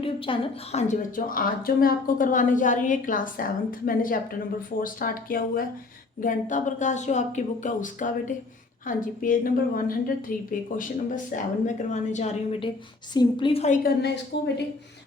YouTube channel. हाँ जी बच्चों, आज जो मैं आपको करवाने जा रही हूँ ये क्लास 7th मैंने चैप्टर नंबर 4 स्टार्ट किया हुआ है। गणता प्रकाश जो आपकी बुक है उसका बेटे। हाँ जी, पेज नंबर 103 पे क्वेश्चन नंबर 7 में करवाने जा रही हूँ बेटे। सिंप्लीफाई करना है इसको बेटे।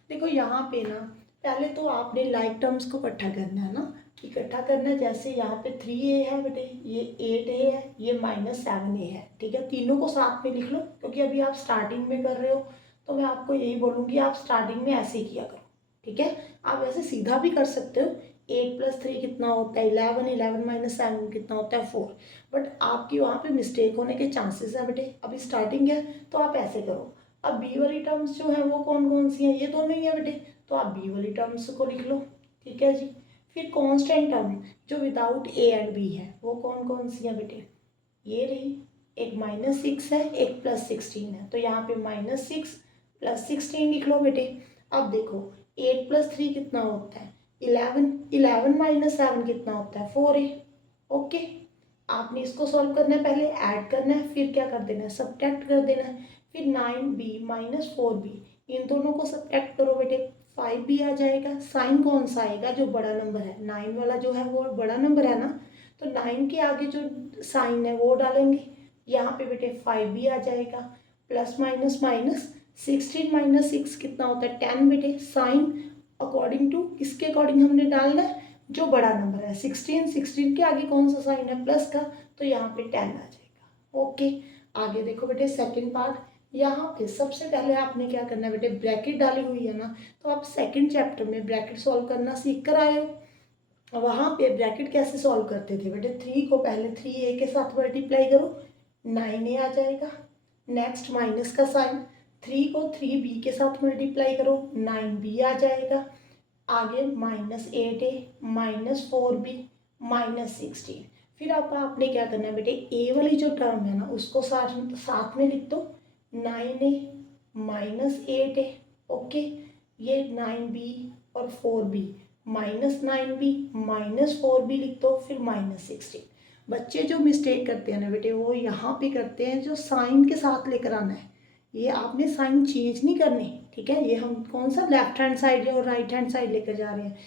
देखो यहाँ पे ना पहले तो आपने लाइक टर्म्स को इकट्ठा करना है ना, इकट्ठा करना है। जैसे यहाँ पे 3a है बेटे, ये 8a है, ये -7a है। ठीक है, तीनों को साथ में लिख लो क्योंकि अभी आप स्टार्टिंग में कर रहे हो, तो मैं आपको यही बोलूँगी आप स्टार्टिंग में ऐसे ही किया करो। ठीक है, आप ऐसे सीधा भी कर सकते हो। 8 + 3 कितना होता है 11, 11 - 7 कितना होता है 4। बट आपकी वहाँ पे मिस्टेक होने के चांसेस है बेटे, अभी स्टार्टिंग है तो आप ऐसे करो। अब बी वाली टर्म्स जो है वो कौन कौन सी हैं, ये दोनों ही है बेटे, तो आप बी वाली टर्म्स को लिख लो। ठीक है जी। फिर कॉन्स्टेंट टर्म जो विदाउट ए एंड बी है वो कौन कौन सी है बेटे, ये रही। एक -6 है, एक +16 है, तो यहाँ पे -6 +16 लिख लो बेटे। अब देखो 8 + 3 कितना होता है 11, 11 - 7 कितना होता है 4a। ओके, आपने इसको सॉल्व करना है, पहले ऐड करना है, फिर क्या कर देना है सब्ट्रैक्ट कर देना है। फिर 9b - 4b, इन दोनों को सब्ट्रैक्ट करो बेटे, 5b आ जाएगा। साइन कौन सा आएगा, जो बड़ा नंबर है 9 वाला जो है वो बड़ा नंबर है ना, तो 9 के आगे जो साइन है वो डालेंगे। यहाँ पे बेटे 5b आ जाएगा। प्लस माइनस माइनस 16 - 6 कितना होता है 10 बेटे। साइन अकॉर्डिंग टू किसके अकॉर्डिंग हमने डालना है, जो बड़ा नंबर है 16, 16 के आगे कौन सा साइन है प्लस का, तो यहाँ पे 10 आ जाएगा। ओके, आगे देखो बेटे सेकंड पार्ट। यहाँ पे सबसे पहले आपने क्या करना है बेटे, ब्रैकेट डाली हुई है ना, तो आप सेकंड चैप्टर में ब्रैकेट सॉल्व करना सीख कर आए हो। वहाँ पे ब्रैकेट कैसे सॉल्व करते थे बेटे, 3 को पहले 3a के साथ मल्टीप्लाई करो, 9a आ जाएगा। नेक्स्ट माइनस का साइन, 3 को 3b के साथ मल्टीप्लाई करो, 9b आ जाएगा। आगे -8a -4b -16। फिर आपने क्या करना है बेटे, ए वाली जो टर्म है ना उसको साथ साथ में लिख दो, 9a -8a। ओके, ये 9b और 4b, -9b -4b लिख दो, फिर -16। बच्चे जो मिस्टेक करते हैं ना बेटे वो यहाँ पे करते हैं, जो साइन के साथ लेकर आना है, ये आपने साइन चेंज नहीं करने। ठीक है, ये हम कौन सा लेफ्ट हैंड साइड और राइट हैंड साइड लेकर जा रहे हैं।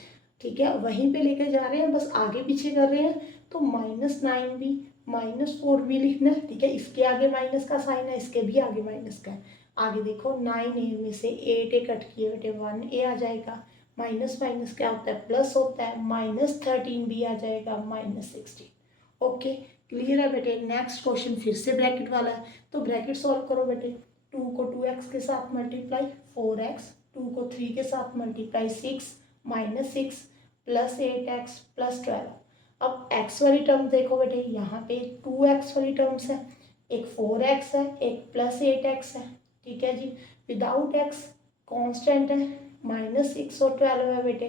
ठीक है, वहीं पे लेकर जा रहे हैं, बस आगे पीछे कर रहे हैं। तो -9b -4b लिखना है। ठीक है, इसके आगे माइनस का साइन है, इसके भी आगे माइनस का है। आगे देखो 9a में से 8a कट किए बेटे 1a आ जाएगा। माइनस माइनस क्या होता है प्लस होता है, -13b आ जाएगा -16। ओके, क्लियर है बेटे। नेक्स्ट क्वेश्चन फिर से ब्रैकेट वाला है, तो ब्रैकेट सॉल्व करो बेटे। 2 को 2x के साथ मल्टीप्लाई 4x, 2 को 3 के साथ मल्टीप्लाई 6 -6 प्लस 8x प्लस 12। अब x वाली टर्म देखो बेटे, यहाँ पे 2x वाली टर्म्स है, एक 4x है, एक +8x है। ठीक है जी, विदाउट x कांस्टेंट है, -6 और 12 है बेटे।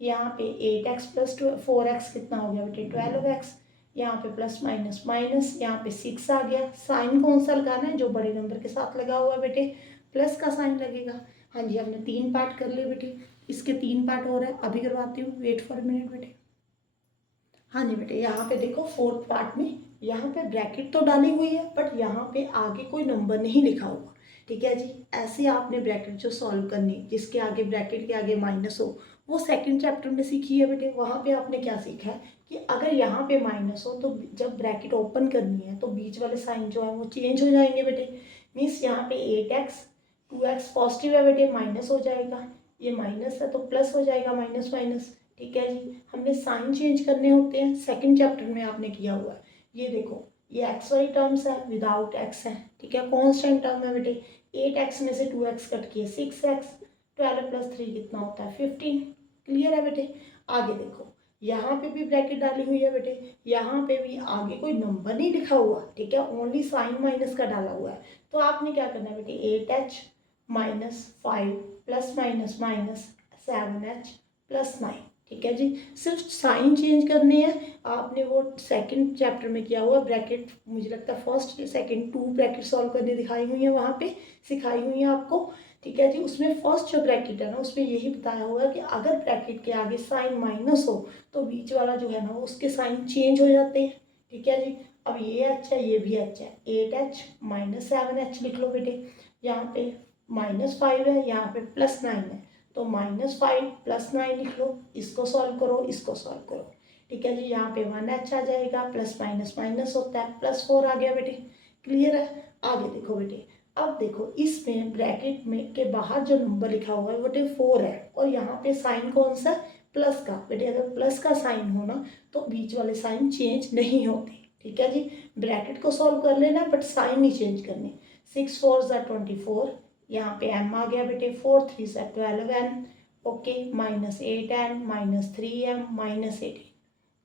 यहाँ पे 8x प्लस 4x कितना हो गया बेटे 12x। यहाँ पे प्लस माइनस माइनस, यहाँ पे 6 आ गया। साइन कौन सा लगाना है, जो बड़े नंबर के साथ लगा हुआ है बेटे, प्लस का साइन लगेगा। हाँ जी, हमने 3 पार्ट कर लिए बेटे, इसके 3 पार्ट हो रहा है, अभी करवाती हूँ, वेट फॉर मिनट बेटे। हाँ जी बेटे, यहाँ पे देखो फोर्थ पार्ट में यहाँ पे ब्रैकेट तो डाली हुई है, बट यहाँ पे आगे कोई नंबर नहीं लिखा हुआ। ठीक है जी, ऐसे आपने ब्रैकेट जो सॉल्व करनी, जिसके आगे ब्रैकेट के आगे माइनस हो, वो सेकंड चैप्टर में सीखी है बेटे। वहाँ पे आपने क्या सीखा है कि अगर यहाँ पे माइनस हो तो जब ब्रैकेट ओपन करनी है तो बीच वाले साइन जो है वो चेंज हो जाएंगे बेटे। मीन्स यहाँ पे 8x 2x पॉजिटिव है बेटे, माइनस हो जाएगा, ये माइनस है तो प्लस हो जाएगा, माइनस माइनस। ठीक है जी, हमने साइन चेंज करने होते हैं, सेकंड चैप्टर में आपने किया हुआ है। ये देखो ये एक्स वाली टर्म्स है, विदाउट एक्स है। ठीक है, कांस्टेंट टर्म है बेटे। 8x में से 2x कट किए 6x, 12 + 3 कितना होता है 15। क्लियर है बेटे। आगे देखो यहाँ पे भी ब्रैकेट डाली हुई है बेटे, यहाँ पे भी आगे कोई नंबर नहीं लिखा हुआ। ठीक है, ओनली साइन माइनस का डाला हुआ है। तो आपने क्या करना है बेटे, 8h -5 plus minus minus 7h + 9। ठीक है जी, सिर्फ साइन चेंज करने हैं। आपने वो सेकंड चैप्टर में किया हुआ ब्रैकेट, मुझे लगता है फर्स्ट सेकंड 2 ब्रैकेट सॉल्व करने दिखाई हुई है, वहाँ पे सिखाई हुई है आपको। ठीक है जी, उसमें फर्स्ट जो ब्रैकेट है ना उसमें यही बताया हुआ है कि अगर ब्रैकेट के आगे साइन माइनस हो तो बीच वाला जो है ना उसके साइन चेंज हो जाते हैं। ठीक है जी, अब ये अच्छा है, ये भी अच्छा है। 8h -7h लिख लो बेटे, यहाँ पे -5 है, यहाँ पे +9 है, तो -5 + 9 लिख लो, इसको सॉल्व करो, इसको सॉल्व करो, ठीक है जी। यहाँ पे 1h आ जाएगा, प्लस माइनस माइनस होता है, +4 आ गया बेटे। क्लियर है। आगे देखो बेटे, अब देखो इसमें ब्रैकेट में के बाहर जो नंबर लिखा हुआ है बेटे 4 है, और यहाँ पे साइन कौन सा, प्लस का। बेटे अगर प्लस का साइन हो ना तो बीच वाले साइन चेंज नहीं होते, ठीक है जी। ब्रैकेट को सॉल्व कर लेना बट साइन नहीं चेंज करने। 6 4 ज़ा 24, यहाँ पे m आ गया बेटे, 4 3 ज़ा 12n, okay, -8n -3m -18।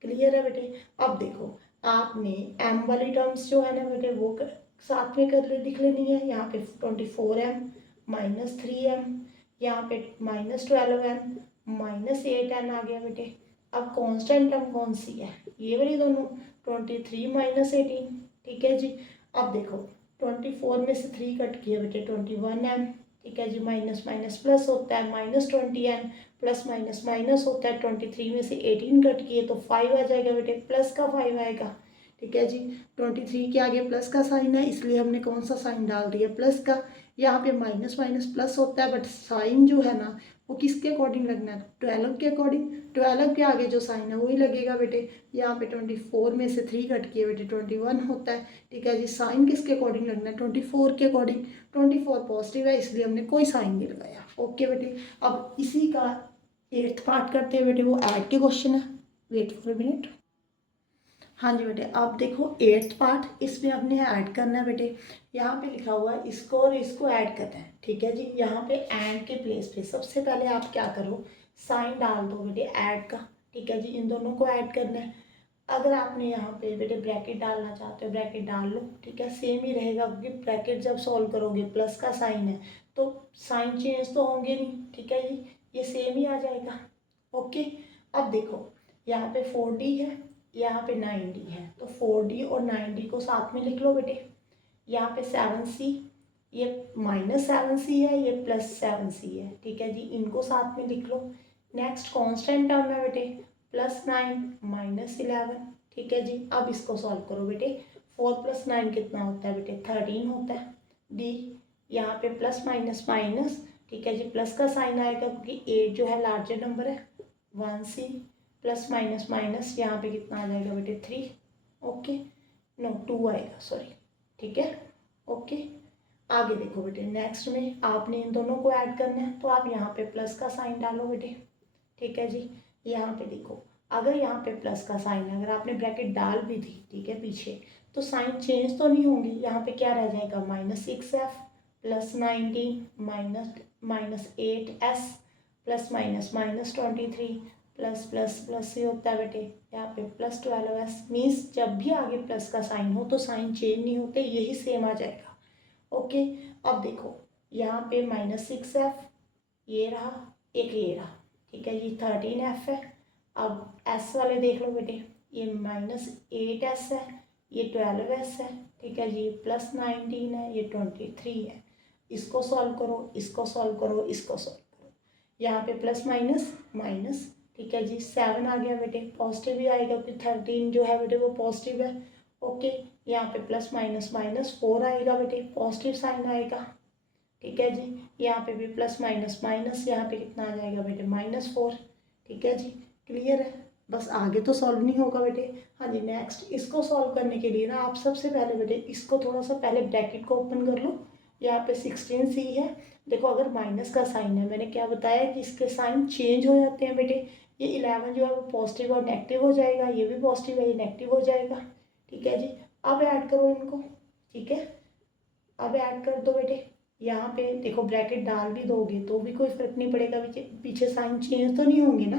Clear है बेटे। अब देखो आपने m वाली टर्म्स जो है ना बेटे वो साथ में कर ले, लिख लेनी है। यहाँ पे 24m -3m, यहाँ पे -12n -8n आ गया बेटे। अब कांस्टेंट टर्म कौन सी है, ये वाली दोनों, 23 -18, ठीक है जी। अब देखो 24 में से 3 कट किया बेटे, 21m, ठीक है जी। माइनस माइनस प्लस होता है, -20n, प्लस माइनस माइनस होता है, 23 में से 18 कट किए तो 5 आ जाएगा बेटे, प्लस का 5 आएगा, ठीक है जी। 23 के आगे प्लस का साइन है, इसलिए हमने कौन सा साइन डाल दिया, प्लस का। यहाँ पे माइनस माइनस प्लस होता है बट साइन जो है ना वो किसके अकॉर्डिंग लगना है, 12 के अकॉर्डिंग। 12 के आगे जो साइन है वही लगेगा बेटे। यहाँ पे 24 में से 3 कट किए बेटे 21 होता है, ठीक है जी। साइन किसके अकॉर्डिंग लगना है, 24 के अकॉर्डिंग। 24 पॉजिटिव है इसलिए हमने कोई साइन नहीं लगाया, ओके बेटे। अब इसी का 8th पार्ट करते हैं बेटे, वो ऐड के क्वेश्चन है। Wait for a minute. हाँ जी बेटे, अब देखो 8th पार्ट, इसमें आपने ऐड करना है बेटे। यहाँ पे लिखा हुआ है इसको और इसको ऐड करना है, ठीक है जी। यहाँ पे एंड के प्लेस पे सबसे पहले आप क्या करो, साइन डाल दो बेटे ऐड का, ठीक है जी। इन दोनों को ऐड करना है। अगर आपने यहाँ पे बेटे ब्रैकेट डालना चाहते हो ब्रैकेट डाल लो, ठीक है, सेम ही रहेगा क्योंकि ब्रैकेट जब सॉल्व करोगे प्लस का साइन है तो साइन चेंज तो होंगे नहीं, ठीक है जी, ये सेम ही आ जाएगा, ओके। अब देखो यहाँ पे 4d है, यहाँ पे 9d है, तो 4d और 9d को साथ में लिख लो बेटे। यहाँ पे 7c, ये -7c है, ये +7c है, ठीक है जी, इनको साथ में लिख लो। नेक्स्ट कांस्टेंट टर्म है बेटे, +9 -11, ठीक है जी। अब इसको सॉल्व करो बेटे। 4 + 9 कितना होता है बेटे, 13 होता है। डी, यहाँ पे प्लस माइनस माइनस, ठीक है जी, प्लस का साइन आएगा क्योंकि 8 जो है लार्जर नंबर है। 1c प्लस माइनस माइनस, यहाँ पे कितना आ जाएगा बेटे, 3, ओके, नो 2 आएगा, सॉरी, ठीक है, ओके। आगे देखो बेटे, नेक्स्ट में आपने इन दोनों को ऐड करना है तो आप यहाँ पे प्लस का साइन डालो बेटे, ठीक है जी। यहाँ पे देखो अगर यहाँ पे प्लस का साइन है, अगर आपने ब्रैकेट डाल भी थी, ठीक है, पीछे, तो साइन चेंज तो नहीं होंगी। यहाँ पे क्या रह जाएगा, -6f +19 -8s plus minus -23 plus plus plus ये होता है बेटे, यहाँ पे +12s। मीन्स जब भी आगे प्लस का साइन हो तो साइन चेंज नहीं होते, यही सेम आ जाएगा, ओके। अब देखो यहाँ पे -6f, ये रहा, एक ये रहा, ठीक है, ये 13f है। अब s वाले देख लो बेटे, ये -8s है, ये 12s है, ठीक है जी, +19 है, ये 23 है। इसको सॉल्व करो, इसको सॉल्व करो, इसको सॉल्व करो। यहाँ पे प्लस माइनस माइनस, ठीक है जी, 7 आ गया बेटे, पॉजिटिव ही आएगा क्योंकि 13 जो है बेटे वो पॉजिटिव है, ओके। यहाँ पे प्लस माइनस माइनस 4 आएगा बेटे, पॉजिटिव साइन आएगा, ठीक है जी। यहाँ पे भी प्लस माइनस माइनस, यहाँ पे कितना आ जाएगा बेटे, -4, ठीक है जी। क्लियर है, बस आगे तो सॉल्व नहीं होगा बेटे। हाँ जी, नेक्स्ट इसको सॉल्व करने के लिए ना आप सबसे पहले बेटे इसको थोड़ा सा पहले ब्रैकेट को ओपन कर लो। यहाँ पे 16c है। देखो अगर माइनस का साइन है, मैंने क्या बताया कि इसके साइन चेंज हो जाते हैं बेटे। ये 11 जो है वो पॉजिटिव और नेगेटिव हो जाएगा, ये भी पॉजिटिव है, ये नेगेटिव हो जाएगा, ठीक है जी। अब ऐड करो इनको, ठीक है, अब ऐड कर दो बेटे। यहाँ पे देखो ब्रैकेट डाल भी दोगे तो भी कोई फर्क नहीं पड़ेगा, पीछे साइन चेंज तो नहीं होंगे ना,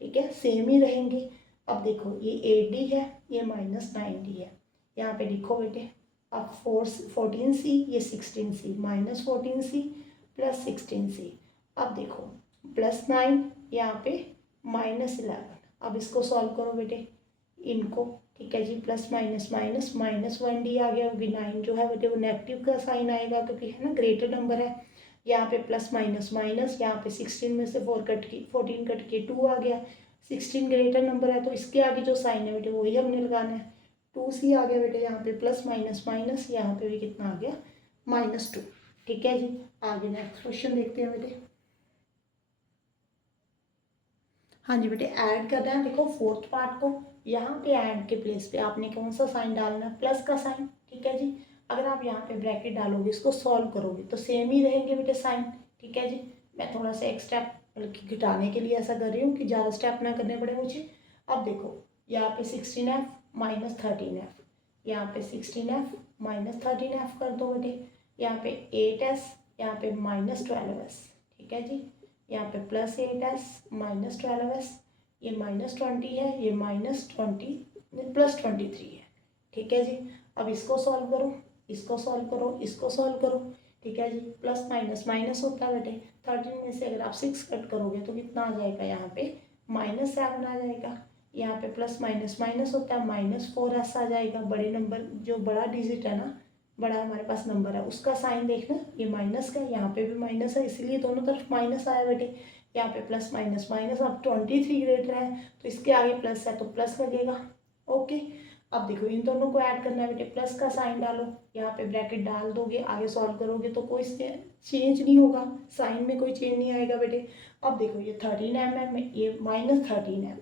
ठीक है, सेम ही रहेंगे। अब देखो ये 8d है, ये -9d है, यहाँ पे लिखो बेटे। अब 14c, ये 16c, -14c +16c। अब देखो +9, यहाँ पे -11। अब इसको सॉल्व करो बेटे इनको, ठीक है जी, प्लस माइनस माइनस -1d आ गया क्योंकि 9 जो है बेटे वो नेगेटिव का साइन आएगा क्योंकि है ना ग्रेटर नंबर है। यहाँ पे प्लस माइनस माइनस, यहाँ पे 16 में से 14 कट के 2 आ गया। 16 ग्रेटर नंबर है तो इसके आगे जो साइन है बेटे वही हमने लगाना है। 2c आ गया बेटे, यहाँ पे प्लस माइनस माइनस, यहाँ पे भी कितना आ गया, -2, ठीक है जी। आगे नेक्स्ट क्वेश्चन देखते हैं बेटे। हाँ जी बेटे, ऐड करना है। देखो फोर्थ पार्ट को यहाँ पे ऐड के प्लेस पे आपने कौन सा साइन डालना है, प्लस का साइन। ठीक है जी। अगर आप यहाँ पे ब्रैकेट डालोगे, इसको सॉल्व करोगे तो सेम ही रहेंगे बेटे साइन। ठीक है जी। मैं थोड़ा सा एक स्टेप बल्कि घटाने के लिए ऐसा कर रही हूँ कि ज़्यादा स्टेप ना करने पड़े मुझे। अब देखो यहाँ पे 16f माइनस 13f, यहाँ पे 16f माइनस 13f कर दो बेटे। यहाँ पे 8s, यहाँ पे माइनस 12s। ठीक है जी। यहाँ पे प्लस 8s माइनस 12s, ये माइनस 20 है, ये माइनस 20 प्लस 23 है। ठीक है जी। अब इसको सॉल्व करो, इसको सॉल्व करो, इसको सॉल्व करो। ठीक है जी। प्लस माइनस माइनस होता है बेटे। 13 में से अगर आप 6 कट करोगे तो कितना आ जाएगा, यहाँ पे -7 आ जाएगा। यहाँ पे प्लस माइनस माइनस होता है, -4s आ जाएगा। बड़े नंबर जो बड़ा डिजिट है ना, बड़ा हमारे पास नंबर है, उसका साइन देखना, ये माइनस का, यहाँ पे भी माइनस है, इसलिए दोनों तरफ माइनस आया बेटे। यहाँ पे प्लस माइनस माइनस, अब 23 ग्रेटर है तो इसके आगे प्लस है तो प्लस लगेगा। ओके। अब देखो इन दोनों को ऐड करना है बेटे, प्लस का साइन डालो, यहाँ पे ब्रैकेट डाल दोगे, आगे सॉल्व करोगे तो कोई चेंज नहीं होगा, साइन में कोई चेंज नहीं आएगा बेटे। अब देखो ये 13 है, ये -13 है।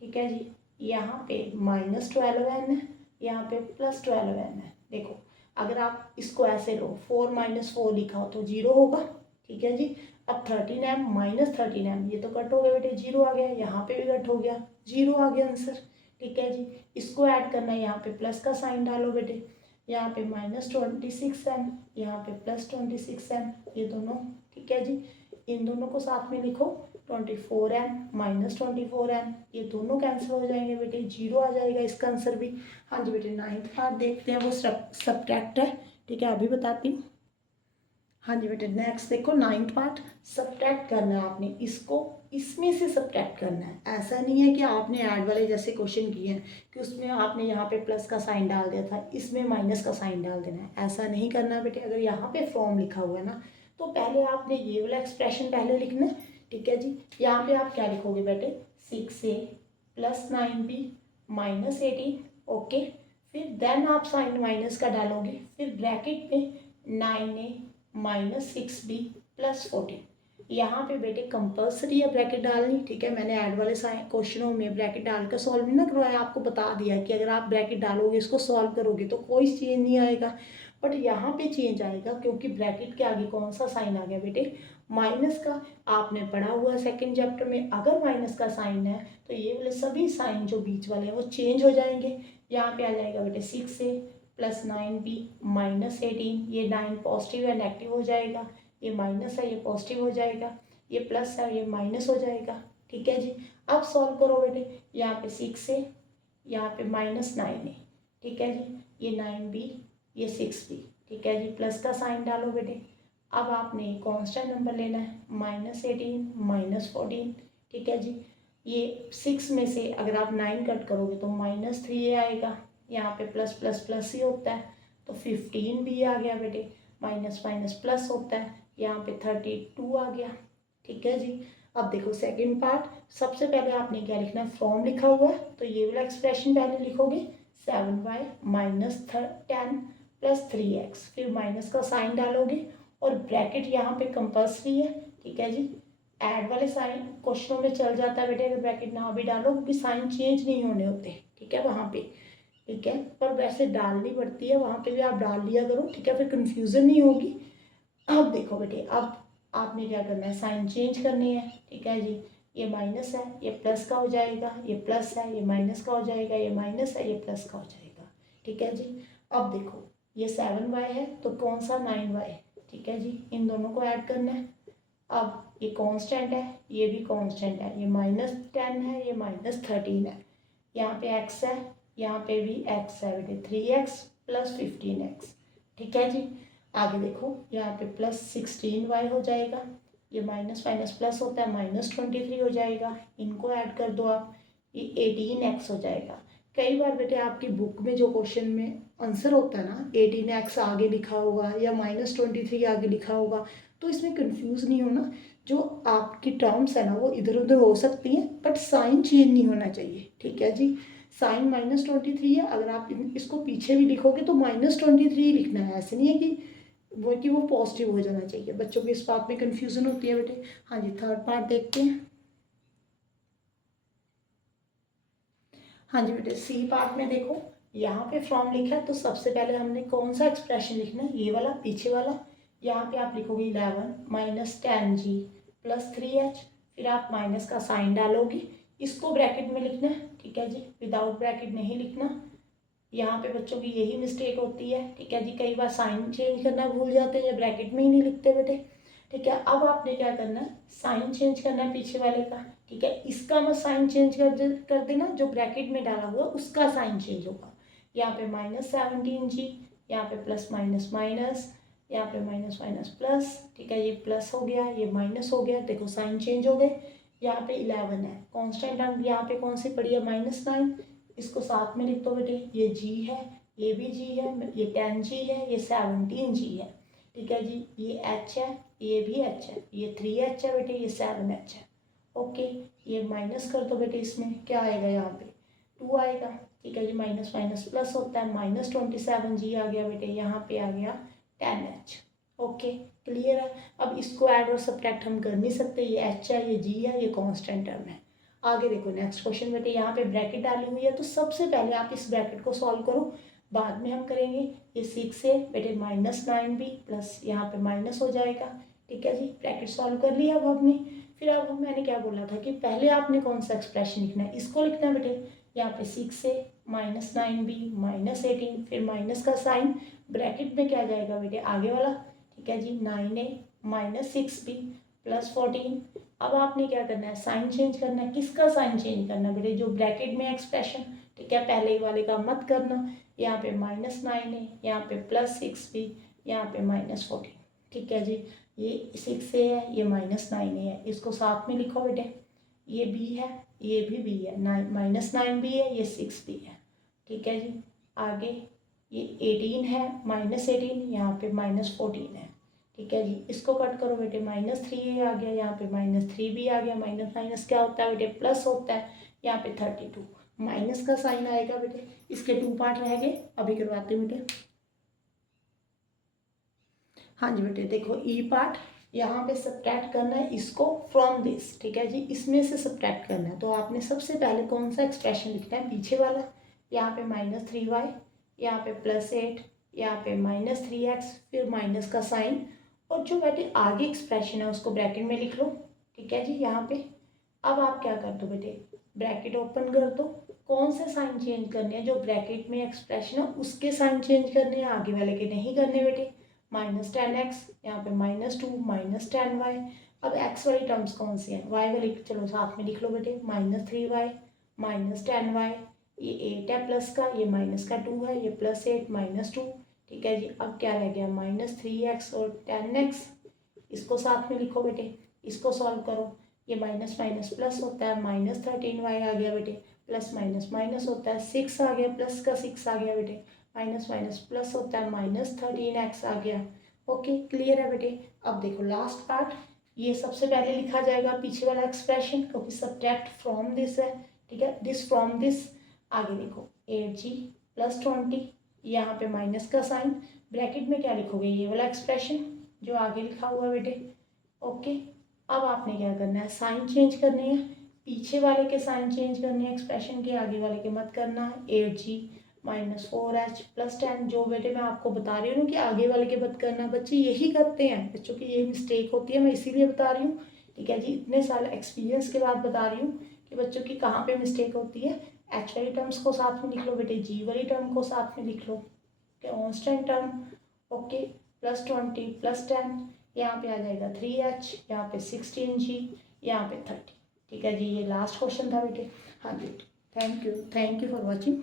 ठीक है जी। यहाँ पे -12n है, यहाँ पे +12n है। देखो अगर आप इसको ऐसे लो, 4 - 4 लिखा हो तो 0 होगा। ठीक है जी। अब 13m माइनस 13m, ये तो कट हो गया बेटे, 0 आ गया, यहाँ पे भी कट हो गया, 0 आ गया आंसर। ठीक है जी। इसको ऐड करना है, यहाँ पे प्लस का साइन डालो बेटे, यहाँ पे -26m, यहाँ पे +26m, ये दोनों। ठीक है जी। इन दोनों को साथ में लिखो, 24m -24m, ये दोनों कैंसिल हो जाएंगे बेटे, 0 आ जाएगा इसका आंसर भी। हाँ जी बेटे, 9th पार्ट देखते हैं, वो सब्ट्रैक्ट है। ठीक है, अभी बताती हूँ। हाँ जी बेटे, नेक्स्ट देखो 9th पार्ट, सब्ट्रैक्ट करना है आपने इसको, इसमें से सब्ट्रैक्ट करना है। ऐसा नहीं है कि आपने ऐड वाले जैसे क्वेश्चन किए हैं कि उसमें आपने यहाँ पे प्लस का साइन डाल दिया था, इसमें माइनस का साइन डाल देना है, ऐसा नहीं करना बेटे। अगर यहाँ पे फॉर्म लिखा हुआ है ना, तो पहले आपने ये वाला एक्सप्रेशन पहले लिखना है। ठीक है जी। यहाँ पे आप क्या लिखोगे बेटे, 6a + 9b -18। ओके। फिर देन आप साइन माइनस का डालोगे, फिर ब्रैकेट में 9a -6b + 14। यहाँ पे बेटे कंपल्सरी है ब्रैकेट डालनी। ठीक है, मैंने ऐड वाले क्वेश्चनों में ब्रैकेट डालकर सॉल्व नहीं ना करवाया, आपको बता दिया कि अगर आप ब्रैकेट डालोगे, इसको सॉल्व करोगे तो कोई चेंज नहीं आएगा। बट यहाँ पे चेंज आएगा क्योंकि ब्रैकेट के आगे कौन सा साइन आ गया बेटे, माइनस का। आपने पढ़ा हुआ सेकेंड चैप्टर में, अगर माइनस का साइन है तो ये वाले सभी साइन जो बीच वाले हैं वो चेंज हो जाएंगे। यहाँ पे आ जाएगा बेटे 6a + 9b -18, ये 9 पॉजिटिव है, नेगेटिव हो जाएगा, ये माइनस है, ये पॉजिटिव हो जाएगा, ये प्लस है, ये माइनस हो जाएगा। ठीक है जी। अब सॉल्व करो बेटे, यहाँ पे 6 है, यहाँ पे -9 है। ठीक है जी। ये 9b, ये 6b। ठीक है जी। प्लस का साइन डालो बेटे। अब आपने कांस्टेंट नंबर लेना है, -18 -14। ठीक है जी। ये 6 में से अगर आप 9 कट करोगे तो -3 आएगा, यहाँ पे प्लस प्लस प्लस ही होता है, तो 15 भी आ गया बेटे, माइनस माइनस प्लस होता है, यहाँ पे 32 आ गया। ठीक है जी। अब देखो सेकंड पार्ट, सबसे पहले आपने क्या लिखना है, फ्रॉम लिखा हुआ है तो ये वाला एक्सप्रेशन पहले लिखोगे, 7y -10 + 3x, फिर माइनस का साइन डालोगे और ब्रैकेट यहाँ पे कंपल्सरी है। ठीक है जी। ऐड वाले साइन क्वेश्चनों में चल जाता है बेटे, अगर ब्रैकेट ना भी डालो क्योंकि साइन चेंज नहीं होने होते। ठीक है, वहाँ पे। ठीक है, पर वैसे डालनी पड़ती है, वहाँ पे भी आप डाल लिया करो। ठीक है, फिर कंफ्यूजन नहीं होगी। अब देखो बेटे, अब आपने क्या करना है, साइन चेंज करनी है। ठीक है जी। ये माइनस है, ये प्लस का हो जाएगा, ये प्लस है, ये माइनस का हो जाएगा, ये माइनस है, ये प्लस का हो जाएगा। ठीक है जी। अब देखो ये 7y है तो कौन सा 9y। ठीक है जी। इन दोनों को ऐड करना है। अब ये कांस्टेंट है, ये भी कांस्टेंट है, ये -10 है, ये -13 है, यहाँ पे x है, यहाँ पे भी x है बेटे, 3x + 15x। ठीक है जी। आगे देखो यहाँ पे +16y हो जाएगा, ये माइनस माइनस प्लस होता है, -23 हो जाएगा, इनको ऐड कर दो आप, ये 18x हो जाएगा। कई बार बेटे आपकी बुक में जो क्वेश्चन में आंसर होता है ना, 18x आगे लिखा होगा या -23 आगे लिखा होगा, तो इसमें कंफ्यूज नहीं होना। जो आपकी टर्म्स है ना वो इधर उधर हो सकती हैं, बट साइन चेंज नहीं होना चाहिए। ठीक है जी। साइन -23 है, अगर आप इसको पीछे भी लिखोगे तो -23 लिखना है, ऐसे नहीं है कि वो पॉजिटिव हो जाना चाहिए। बच्चों की इस बात में कन्फ्यूज़न होती है बेटे। हाँ जी, थर्ड पार्ट देखते हैं। हाँ जी बेटे, सी पार्ट में देखो यहाँ पे फ्रॉम लिखा है, तो सबसे पहले हमने कौन सा एक्सप्रेशन लिखना है, ये वाला पीछे वाला। यहाँ पे आप लिखोगे 11 माइनस 10g प्लस 3h, फिर आप माइनस का साइन डालोगे, इसको ब्रैकेट में लिखना है, ठीक है जी, विदाउट ब्रैकेट नहीं लिखना। यहाँ पे बच्चों की यही मिस्टेक होती है, ठीक है जी, कई बार साइन चेंज करना भूल जाते हैं या ब्रैकेट में ही नहीं लिखते बेटे, ठीक है। अब आपने क्या करना है, साइन चेंज करना है पीछे वाले का, ठीक है। इसका मत साइन चेंज कर देना, जो ब्रैकेट में डाला हुआ उसका साइन चेंज होगा। यहाँ पे -17g, यहाँ पे प्लस माइनस माइनस, यहाँ पे माइनस माइनस प्लस, ठीक है, ये प्लस हो गया, ये माइनस हो गया, देखो साइन चेंज हो गए। यहाँ पे 11 है, कॉन्स्टेंट हम यहाँ पे कौन सी पड़ी है, -9, इसको साथ में लिख दो बेटे, ये g है, ये भी g है, ये 10g है, ये 17g है, ठीक है जी, ये h है, ये भी h है, ये 3h है बेटे, ये 7h है। ओके, ये माइनस कर दो बेटे, इसमें क्या आएगा, यहाँ पे 2 आएगा, ठीक है जी, माइनस माइनस प्लस होता है, -27g आ गया बेटे, यहाँ पे आ गया 10h। ओके, क्लियर है। अब इसको ऐड और सब्ट्रैक्ट हम कर नहीं सकते, ये h है, ये g है, ये कांस्टेंट टर्म है। आगे देखो नेक्स्ट क्वेश्चन बेटे, यहाँ पे ब्रैकेट डाली हुई है, तो सबसे पहले आप इस ब्रैकेट को सॉल्व करो, बाद में हम करेंगे। ये 6 है बेटे, -9 भी प्लस यहाँ पे माइनस हो जाएगा, ठीक है जी, ब्रैकेट सॉल्व कर लिया अब आपने। फिर अब मैंने क्या बोला था कि पहले आपने कौन सा एक्सप्रेशन लिखना है, इसको लिखना है बेटे। यहाँ पे 6 है, -9 भी, -18, फिर माइनस का साइन, ब्रैकेट में क्या जाएगा बेटे, आगे वाला, ठीक है जी, 9a -6 भी प्लस 14। अब आपने क्या करना है, साइन चेंज करना है, किसका साइन चेंज करना है बेटे, जो ब्रैकेट में एक्सप्रेशन, ठीक है, पहले वाले का मत करना। यहाँ पे -9 है, यहाँ पे +6 भी, यहाँ पे -14, ठीक है जी, ये 6a है, ये -9a है, इसको साथ में लिखो बेटे, ये b है, ये भी b है, -9 भी है, ये 6 भी है, ठीक है जी। आगे ये 18 है, -18, यहाँ पे -14 है, ठीक है जी, इसको कट करो बेटे, -3a आ गया, यहाँ पे -3 भी आ गया, माइनस माइनस क्या होता है बेटे, प्लस होता है, यहाँ पे 32 माइनस का साइन आएगा बेटे। इसके 2 पार्ट रह गए, अभी करवाते हैं बेटे। हाँ जी बेटे, देखो ई पार्ट, यहाँ पे सब्ट्रैक्ट करना है इसको फ्रॉम दिस, ठीक है जी, इसमें से सब्ट्रैक्ट करना है, तो आपने सबसे पहले कौन सा एक्सप्रेशन लिखना है, पीछे वाला। यहाँ पे -3y, यहाँ पे +8, यहाँ पे -3x, फिर माइनस का साइन, और जो बेटे आगे एक्सप्रेशन है उसको ब्रैकेट में लिख लो, ठीक है जी, यहाँ पे। अब आप क्या कर दो बेटे, ब्रैकेट ओपन कर दो, कौन से साइन चेंज करने हैं, जो ब्रैकेट में एक्सप्रेशन है उसके साइन चेंज करने हैं, आगे वाले के नहीं करने बेटे। -10x, यहाँ पे -2, -10y। अब x वाली टर्म्स कौन सी हैं, y वाली चलो साथ में लिख लो बेटे, -3y -10y, ये 8 है प्लस का, ये माइनस का 2 है, ये +8 -2, ठीक है जी। अब क्या रह गया, -3x और 10x, इसको साथ में लिखो बेटे, इसको सॉल्व करो, ये माइनस माइनस प्लस होता है, -13y आ गया बेटे, प्लस माइनस माइनस होता है, 6 आ गया, प्लस का 6 आ गया बेटे, माइनस माइनस प्लस होता है, -13x आ गया। ओके, क्लियर है बेटे। अब देखो लास्ट पार्ट, ये सबसे पहले लिखा जाएगा पीछे वाला एक्सप्रेशन, क्योंकि सब्ट्रैक्ट फ्रॉम दिस है, ठीक है, दिस फ्रॉम दिस। आगे देखो 8g + 20, यहाँ पे माइनस का साइन, ब्रैकेट में क्या लिखोगे, ये वाला एक्सप्रेशन जो आगे लिखा हुआ है बेटे। ओके, अब आपने क्या करना है, साइन चेंज करने हैं, पीछे वाले के साइन चेंज करने हैं एक्सप्रेशन के, आगे वाले के मत करना है। 8g -4h + 10, जो बेटे मैं आपको बता रही हूँ कि आगे वाले के मत करना, बच्चे यही करते हैं, बच्चों की यही मिस्टेक होती है, मैं इसीलिए बता रही हूँ, ठीक है जी, इतने साल एक्सपीरियंस के बाद बता रही हूँ कि बच्चों की कहाँ पे मिस्टेक होती है। h वाली टर्म्स को साथ में लिख लो बेटे, g वाली टर्म को साथ में लिख लो, कांस्टेंट टर्म। ओके, +20 + 10, यहाँ पे आ जाएगा 3h, यहाँ पे 16g, यहाँ पे 30, ठीक है जी, ये लास्ट क्वेश्चन था बेटे। हाँ जी, थैंक यू फॉर वॉचिंग।